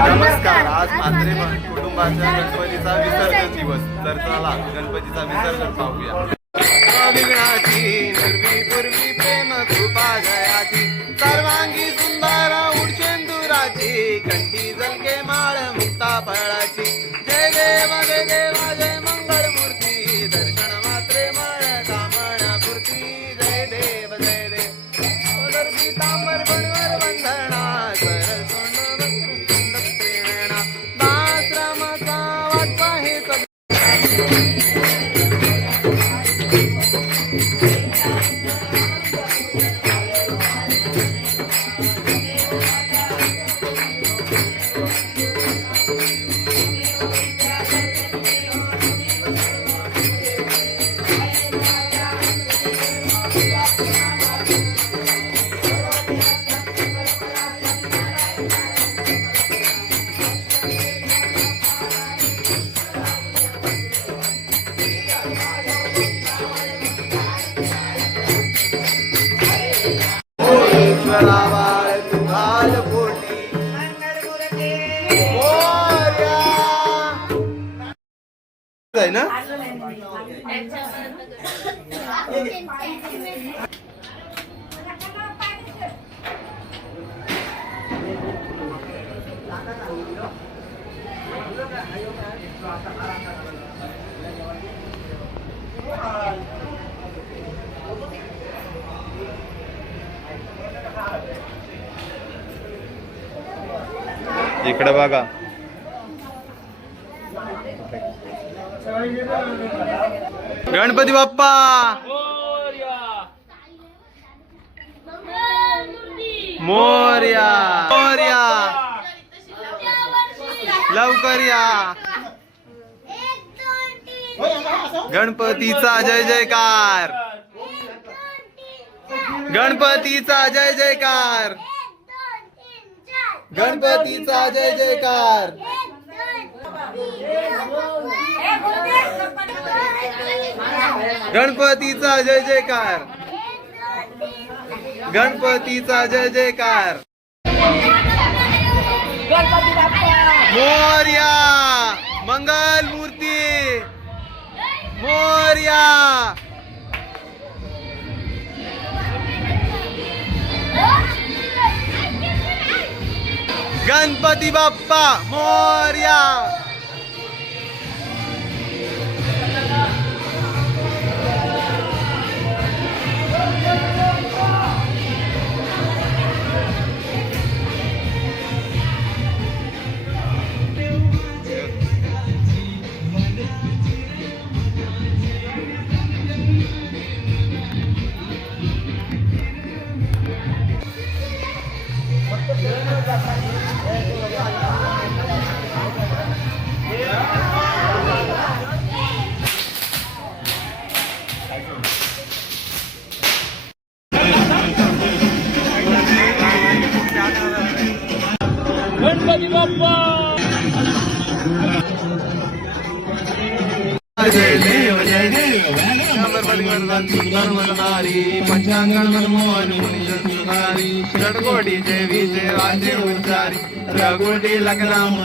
नमस्कार. आज म्हात्रे कुटुंबाच्या गणपतीचा विसर्जन दिवस. तर चला गणपतीचा विसर्जन पाहूया. निर्वी पूर्वी प्रेम आहे ना? इकडे बघा. गणपती बाप्पा! मोर्या! मोर्या! लवकर या! गणपतीचा जय जयकार! गणपतीचा जय जयकार! गणपतीचा जय जयकार! गणपतीचा जय जयकार. गणपतीचा जय जयकार. मोर्या! मंगल मूर्ती! मोर्या! गणपती बाप्पा मोर्या! शंभर परिवर्तन सुंदर मनमारी पंचांगण मनमोहन मुनिजन सुधारी षडकोटी देवीचे वाचे उच्चारी रघुटी लग्नाम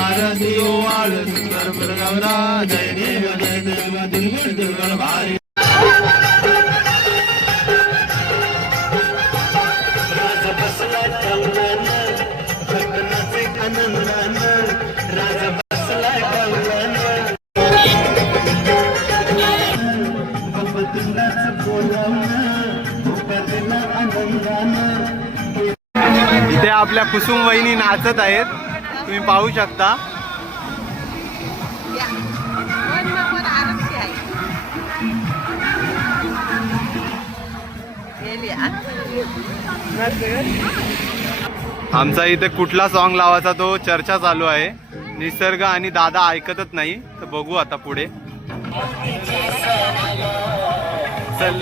आरती ओवाळ सुंदर प्रगवरा जय देव जय देव दिलगुण दुर्गण भारी इथे आपल्या कुसुम वहिनी नाचत आहेत. तुम्ही पाहू शकता. आमचा इथे कुठला सॉन्ग लावायचा तो चर्चा चालू आहे. निसर्ग आणि दादा ऐकतच नाही तर बघू आता पुढे. चल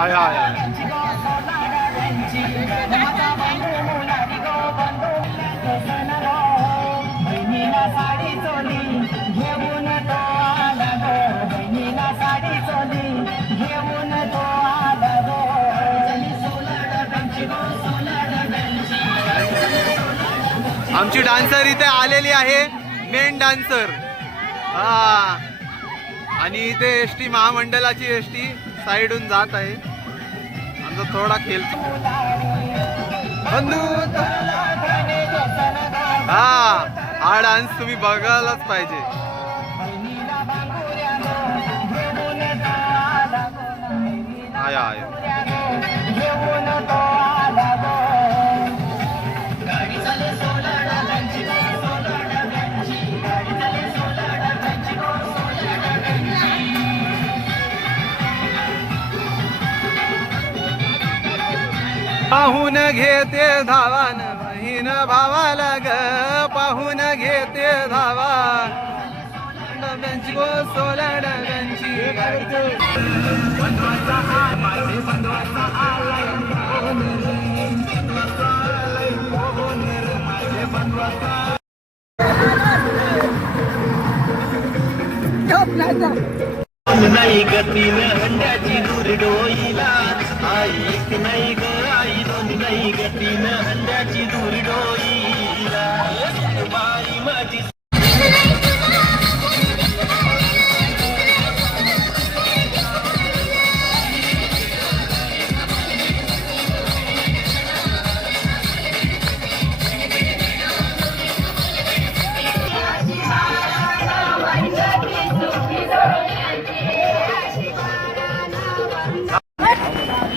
गो आमची डान्सर इथे आलेली आहे मेन डान्सर. हा. आणि इथे एस टी महामंडळाची एस टी साईडून जात आहे. तो थोडा खेळ. हा हा डान्स तुम्ही बघायलाच पाहिजे. आया आया. पाहून घेते धावान बहीण भावाला ग. पाहून घेते धावा डब्यांची गो सोला डब्यांची नाही गतीन हंड्याची दूर डोईला ऐक नाही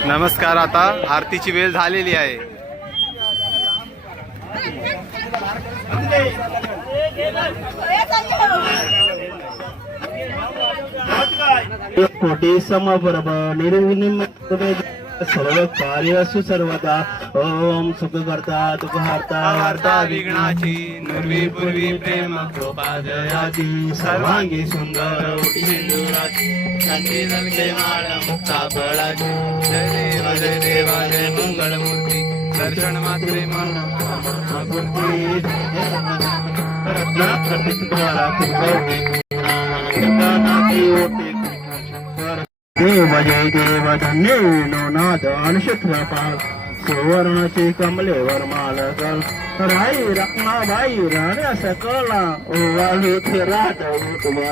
नमस्कार आता आरतीची वेळ झालेली आहे. कोटी समप्रभ निर्विनिम सर्व कार्य सुसर्वदा ओम सुख करता हरता वार्ता विघ्नाची नुर्वी पूर्वी प्रेम कृपा जयाची सर्वांगी सुंदर सिंदुराची शांती नलके माळ मुक्ता बळाची जय देव जय देवा जय मंगळ मूर्ती दर्शन मात्रे मन देव जय देव धन्य नो नाद अनुषत्रपाल सुवर्णाचे कमलेवर मालकल राई रत्नाबाई राण्या सकला ओवाळू थे राट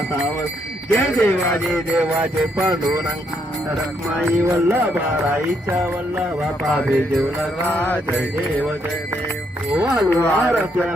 सावल जय देवा जय देवा जय पांडुरंग रखमाई वल्लभा राईच्या वल्लभा पावे जेवलगा जय देव जय देव ओवाळू आरत्या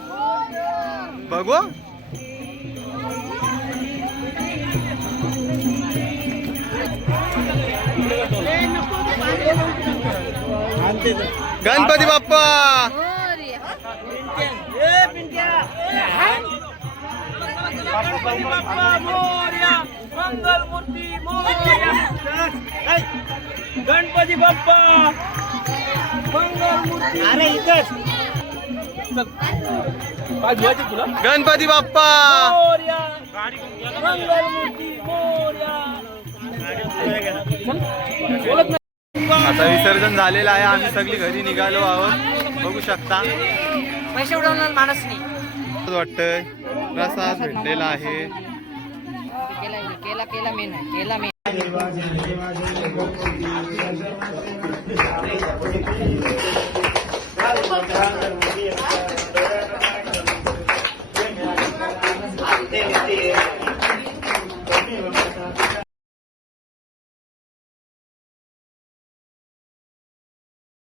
बघू गणपती बाप्पा. गणपती बाप्पा. मंगलमूर्ती अरे इथंच. धुवायची तुला गणपती बाप्पा! आता विसर्जन झालेलं आहे. आम्ही सगळी घरी निघालो आहोत. बघू शकता. पैसे उडवणार माणूस नाही. वाटतंय. प्रसाद भेटलेला आहे. केला केला केला मेन केला Gracias.